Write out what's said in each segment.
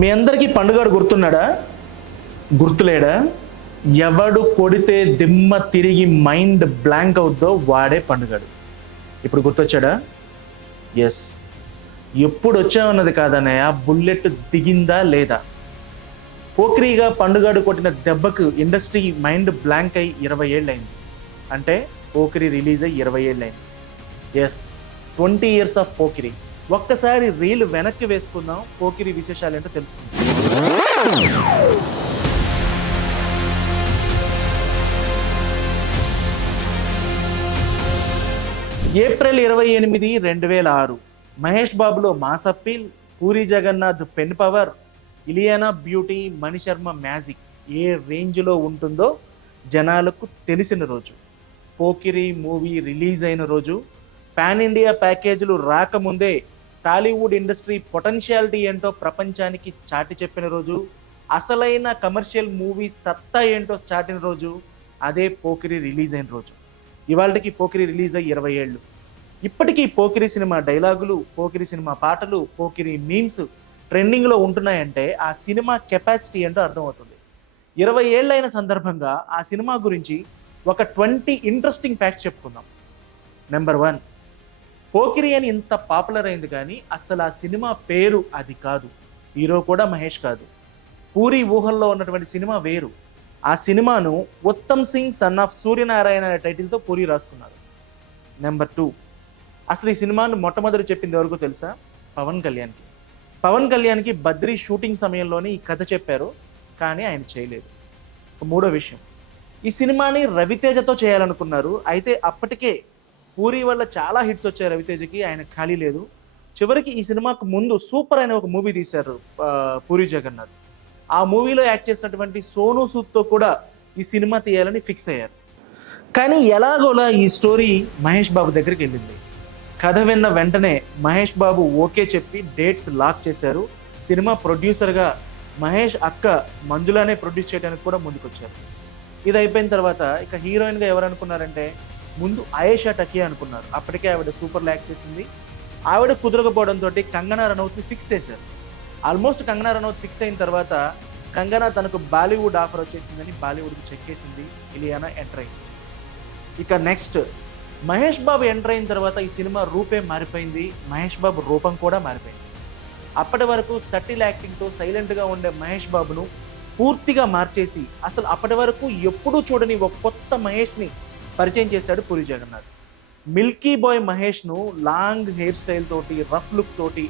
మీ అందరికీ పండుగాడు గుర్తున్నాడా? గుర్తులేడా? ఎవడు కొడితే దిమ్మ తిరిగి మైండ్ బ్లాంక్ అవుద్దో వాడే పండుగాడు. ఇప్పుడు గుర్తొచ్చాడా? ఎస్. ఎప్పుడు వచ్చామన్నది కాదన్నయ్య, బుల్లెట్ దిగిందా లేదా. పోక్రీగా పండుగాడు కొట్టిన దెబ్బకు ఇండస్ట్రీ మైండ్ బ్లాంక్ అయి 20 ఏళ్ళైంది. అంటే పోకిరి రిలీజ్ అయ్యి 20 ఏళ్ళైంది. Yes, 20 years of Pokiri. ఒక్కసారి రీల్ వెనక్కి వేసుకుందాం, పోకిరి విశేషాలు ఏంటో తెలుసుకుందాం. ఏప్రిల్ 28, 2006 మహేష్ బాబులో mass appeal, Puri Jagannath pen power, Ileana beauty, Manisharma magic ఏ రేంజ్లో ఉంటుందో జనాలకు తెలిసిన రోజు. పోకిరి మూవీ రిలీజ్ అయిన రోజు, పాన్ ఇండియా ప్యాకేజీలు రాకముందే టాలీవుడ్ ఇండస్ట్రీ పొటెన్షియాలిటీ ఏంటో ప్రపంచానికి చాటి చెప్పిన రోజు, అసలైన కమర్షియల్ మూవీ సత్తా ఏంటో చాటిన రోజు, అదే పోకిరి రిలీజ్ అయిన రోజు. ఇవాళకి పోకిరి రిలీజ్ అయ్యి 20 ఏళ్ళు. ఇప్పటికీ పోకిరి సినిమా డైలాగులు, పోకిరి సినిమా పాటలు, పోకిరి మీమ్స్ ట్రెండింగ్లో ఉంటున్నాయంటే ఆ సినిమా కెపాసిటీ ఏంటో అర్థమవుతుంది. 20 ఏళ్ళైన సందర్భంగా ఆ సినిమా గురించి ఒక 20 ఇంట్రెస్టింగ్ ఫ్యాక్ట్స్ చెప్పుకుందాం. నెంబర్ 1, పోకిరి అని ఇంత పాపులర్ అయింది కానీ అసలు ఆ సినిమా పేరు అది కాదు. హీరో కూడా మహేష్ కాదు. పూరి ఊహల్లో ఉన్నటువంటి సినిమా వేరు. ఆ సినిమాను ఉత్తమ్ సింగ్ సన్ ఆఫ్ సూర్యనారాయణ అనే టైటిల్తో పూరి రాసుకున్నారు. నెంబర్ 2, అసలు ఈ సినిమాను మొట్టమొదటి చెప్పింది ఎవరికో తెలుసా? పవన్ కళ్యాణ్కి. పవన్ కళ్యాణ్కి బద్రీ షూటింగ్ సమయంలోనే ఈ కథ చెప్పారు, కానీ ఆయన చేయలేదు. మూడో విషయం, ఈ సినిమాని రవితేజతో చేయాలనుకున్నారు. అయితే అప్పటికే పూరి వల్ల చాలా హిట్స్ వచ్చాయి రవితేజకి, ఆయన ఖాళీ లేదు. చివరికి ఈ సినిమాకు ముందు సూపర్ అయిన ఒక మూవీ తీశారు పూరి జగన్నాథ్. ఆ మూవీలో యాక్ట్ చేసినటువంటి సోనూ సూద్తో కూడా ఈ సినిమా తీయాలని ఫిక్స్ అయ్యారు. కానీ ఎలాగోలా ఈ స్టోరీ మహేష్ బాబు దగ్గరికి వెళ్ళింది. కథ విన్న వెంటనే మహేష్ బాబు ఓకే చెప్పి డేట్స్ లాక్ చేశారు. సినిమా ప్రొడ్యూసర్గా మహేష్ అక్క మంజులానే ప్రొడ్యూస్ చేయడానికి కూడా ముందుకొచ్చారు. ఇది అయిపోయిన తర్వాత ఇక హీరోయిన్గా ఎవరు అనుకున్నారంటే ముందు ఆయేషా టకియా అనుకున్నారు. అప్పటికే ఆవిడ సూపర్లో యాక్ట్ చేసింది. ఆవిడ కుదరకపోవడంతో కంగనా రనౌత్ని ఫిక్స్ చేశారు. ఆల్మోస్ట్ కంగనా రనౌత్ ఫిక్స్ అయిన తర్వాత కంగనా తనకు బాలీవుడ్ ఆఫర్ వచ్చేసిందని బాలీవుడ్కి చెక్కేసింది. ఇలియానా ఎంటర్ అయింది. ఇక నెక్స్ట్ మహేష్ బాబు ఎంటర్ అయిన తర్వాత ఈ సినిమా రూపే మారిపోయింది. మహేష్ బాబు రూపం కూడా మారిపోయింది. అప్పటి వరకు సటిల్ యాక్టింగ్తో సైలెంట్గా ఉండే మహేష్ బాబును పూర్తిగా మార్చేసి అసలు అప్పటి వరకు ఎప్పుడూ చూడని ఒక కొత్త మహేష్ని పరిచయం చేశాడు పూరి జగన్నాథ్. మిల్కీ బాయ్ మహేష్ను లాంగ్ హెయిర్ స్టైల్ తోటి, రఫ్ లుక్ తోటి,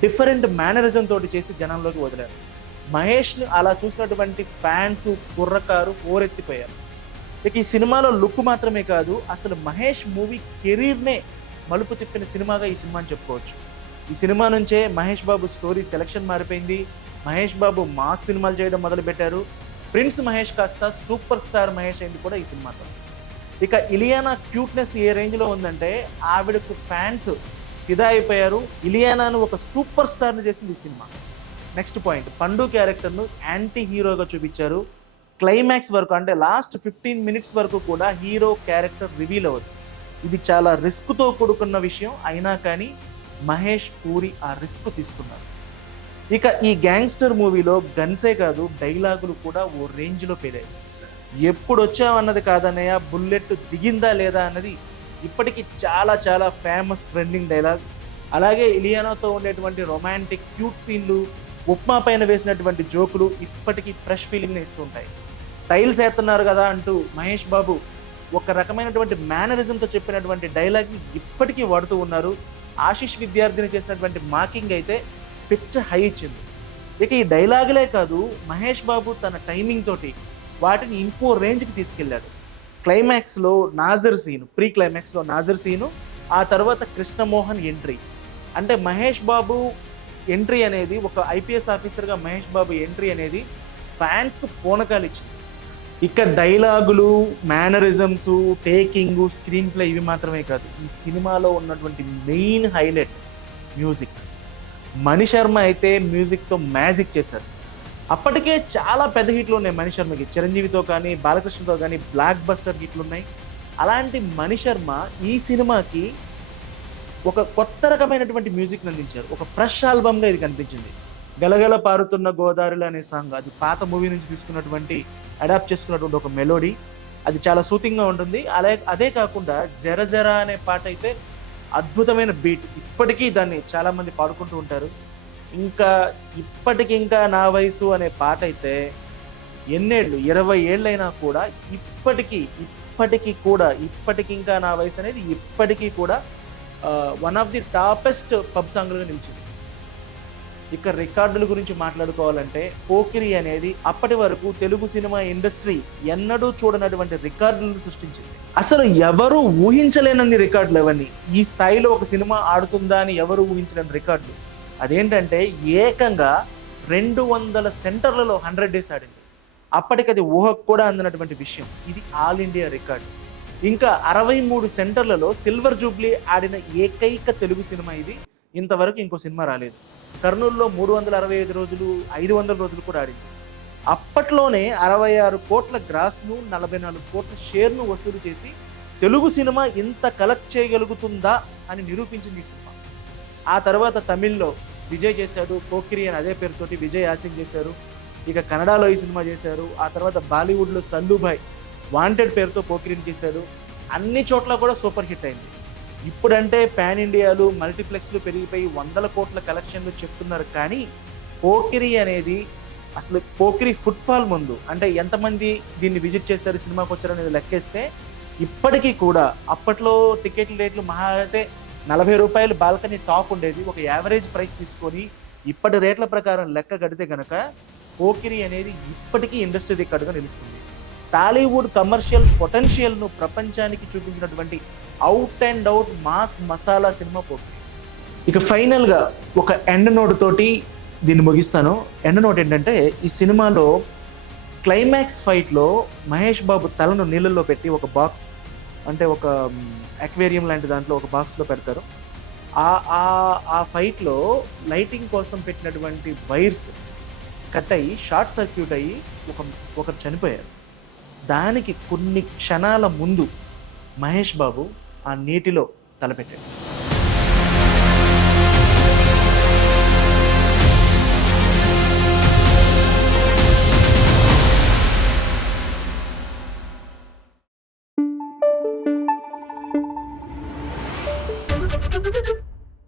డిఫరెంట్ మేనరిజం తోటి చేసి జనంలోకి వదిలారు. మహేష్ను అలా చూసినటువంటి ఫ్యాన్స్, కుర్రకారు హోరెత్తిపోయారు. ఇక ఈ సినిమాలో లుక్ మాత్రమే కాదు, అసలు మహేష్ మూవీ కెరీర్నే మలుపు తిప్పిన సినిమాగా ఈ సినిమాని చెప్పుకోవచ్చు. ఈ సినిమా నుంచే మహేష్ బాబు స్టోరీ సెలక్షన్ మారిపోయింది. మహేష్ బాబు మాస్ సినిమాలు చేయడం మొదలుపెట్టారు. ప్రిన్స్ మహేష్ కాస్త సూపర్ స్టార్ మహేష్ అయింది కూడా ఈ సినిమాతో. ఇక ఇలియానా క్యూట్నెస్ ఏ రేంజ్లో ఉందంటే ఆవిడకు ఫ్యాన్స్ ఫిదా అయిపోయారు. ఇలియానాను ఒక సూపర్ స్టార్ని చేసింది ఈ సినిమా. నెక్స్ట్ పాయింట్, పండు క్యారెక్టర్ను యాంటీ హీరోగా చూపించారు. క్లైమాక్స్ వరకు అంటే లాస్ట్ 15 minutes వరకు కూడా హీరో క్యారెక్టర్ రివీల్ అవ్వదు. ఇది చాలా రిస్క్తో కూడుకున్న విషయం. అయినా కానీ మహేష్, పూరి ఆ రిస్క్ తీసుకున్నారు. ఇక ఈ గ్యాంగ్స్టర్ మూవీలో గన్సే కాదు, డైలాగులు కూడా ఓ రేంజ్లో పేరాయి. ఎప్పుడు వచ్చామన్నది కాదన్నయ్య, బుల్లెట్ దిగిందా లేదా అన్నది ఇప్పటికీ చాలా చాలా ఫేమస్ ట్రెండింగ్ డైలాగ్. అలాగే ఇలియానాతో ఉండేటువంటి రొమాంటిక్ క్యూట్ సీన్లు, ఉప్మా పైన వేసినటువంటి జోకులు ఇప్పటికీ ఫ్రెష్ ఫీలింగ్ని ఇస్తుంటాయి. టైల్స్ వేస్తున్నారు కదా అంటూ మహేష్ బాబు ఒక రకమైనటువంటి మేనరిజంతో చెప్పినటువంటి డైలాగ్ని ఇప్పటికీ వాడుతూ ఉన్నారు. ఆశిష్ విద్యార్థిని చేసినటువంటి మార్కింగ్ అయితే పిచ్చ హై ఇచ్చింది. ఇక ఈ డైలాగులే కాదు, మహేష్ బాబు తన టైమింగ్ తోటి వాటిని ఇంకో రేంజ్కి తీసుకెళ్ళాడు. క్లైమాక్స్లో నాజర్ సీను, ప్రీ క్లైమాక్స్లో నాజర్ సీను, ఆ తర్వాత కృష్ణమోహన్ ఎంట్రీ. అంటే మహేష్ బాబు ఎంట్రీ అనేది, ఒక ఐపీఎస్ ఆఫీసర్గా మహేష్ బాబు ఎంట్రీ అనేది ఫ్యాన్స్కు పూనకాలు ఇచ్చింది. ఇక డైలాగులు, మేనరిజమ్స్, టేకింగ్, స్క్రీన్ ప్లే ఇవి మాత్రమే కాదు, ఈ సినిమాలో ఉన్నటువంటి మెయిన్ హైలైట్ మ్యూజిక్. మణిశర్మ అయితే మ్యూజిక్తో మ్యాజిక్ చేశారు. అప్పటికే చాలా పెద్ద హిట్లు ఉన్నాయి మణిశర్మకి, చిరంజీవితో కానీ, బాలకృష్ణతో కానీ బ్లాక్ బస్టర్ హిట్లు ఉన్నాయి. అలాంటి మణిశర్మ ఈ సినిమాకి ఒక కొత్త రకమైనటువంటి మ్యూజిక్ అందించారు. ఒక ఫ్రెష్ ఆల్బమ్గా ఇది కనిపించింది. గలగల పారుతున్న గోదావరిలో అనే సాంగ్, అది పాత మూవీ నుంచి తీసుకున్నటువంటి అడాప్ట్ చేసుకున్నటువంటి ఒక మెలోడీ. అది చాలా సూతింగ్గా ఉంటుంది. అదే కాకుండా జర జర అనే పాట అయితే అద్భుతమైన బీట్. ఇప్పటికీ దాన్ని చాలామంది పాడుకుంటూ ఉంటారు. ఇంకా ఇప్పటికి ఇంకా నా వయసు అనే పాట అయితే ఎన్నేళ్ళు 20 ఏళ్ళైనా కూడా ఇప్పటికి ఇంకా నా వయసు అనేది ఇప్పటికీ కూడా one of the toppest pub సాంగ్లుగా నిలిచింది. ఇక రికార్డుల గురించి మాట్లాడుకోవాలంటే పోకిరి అనేది అప్పటి వరకు తెలుగు సినిమా ఇండస్ట్రీ ఎన్నడూ చూడనటువంటి రికార్డులను సృష్టించింది. అసలు ఎవరు ఊహించలేనన్ని రికార్డులు అవన్నీ. ఈ స్థాయిలో ఒక సినిమా ఆడుతుందా అని ఎవరు ఊహించలేని రికార్డులు. అదేంటంటే ఏకంగా 200 సెంటర్లలో 100 డేస్ ఆడింది. అప్పటికది ఊహకు కూడా అందినటువంటి విషయం. ఇది ఆల్ ఇండియా రికార్డు. ఇంకా 63 సెంటర్లలో సిల్వర్ జూబ్లీ ఆడిన ఏకైక తెలుగు సినిమా ఇది. ఇంతవరకు ఇంకో సినిమా రాలేదు. కర్నూలులో 365 రోజులు, 500 రోజులు కూడా ఆడింది. అప్పట్లోనే 66 కోట్ల గ్రాస్ను, 44 కోట్ల షేర్ను వసూలు చేసి తెలుగు సినిమా ఇంత కలెక్ట్ చేయగలుగుతుందా అని నిరూపించింది ఈ సినిమా. ఆ తర్వాత తమిళ్లో విజయ్ చేశాడు, పోకిరి అని అదే పేరుతోటి విజయ్ యాసింగ్ చేశారు. ఇక కన్నడలో ఈ సినిమా చేశారు. ఆ తర్వాత బాలీవుడ్లో సల్లుభాయ్ వాంటెడ్ పేరుతో పోకిరిని చేశాడు. అన్ని చోట్ల కూడా సూపర్ హిట్ అయింది. ఇప్పుడంటే పాన్ ఇండియాలు, మల్టీప్లెక్స్లు పెరిగిపోయి 100 కోట్ల కలెక్షన్లు చెప్తున్నారు. కానీ పోకిరి అనేది అసలు పోకిరి ఫుట్ఫాల్ ముందు అంటే ఎంతమంది దీన్ని విజిట్ చేశారు, సినిమాకి వచ్చారు అనేది లెక్కేస్తే ఇప్పటికీ కూడా అప్పట్లో టికెట్ల రేట్లు మహా అయితే 40 రూపాయలు బాల్కనీ టాప్ ఉండేది. ఒక యావరేజ్ ప్రైస్ తీసుకొని ఇప్పటి రేట్ల ప్రకారం లెక్క కడితే కనుక పోకిరి అనేది ఇప్పటికీ ఇండస్ట్రీ రికార్డుగా నిలుస్తుంది. టాలీవుడ్ కమర్షియల్ పొటెన్షియల్ను ప్రపంచానికి చూపించినటువంటి out and out mass masala cinema Pokiri. ఇక ఫైనల్గా ఒక ఎండ్ నోట్ తోటి దీన్ని ముగిస్తాను. ఎండ్ నోట్ ఏంటంటే, ఈ సినిమాలో క్లైమాక్స్ ఫైట్లో మహేష్ బాబు తలను నీళ్ళల్లో పెట్టి ఒక బాక్స్ అంటే ఒక అక్వేరియం లాంటి దాంట్లో ఒక బాక్స్లో పెడతారు. ఆ ఫైట్లో లైటింగ్ కోసం పెట్టినటువంటి వైర్స్ కట్ అయ్యి షార్ట్ సర్క్యూట్ అయ్యి ఒకరు చనిపోయారు. దానికి కొన్ని క్షణాల ముందు మహేష్ బాబు ఆ నీటిలో తలపెట్టాడు.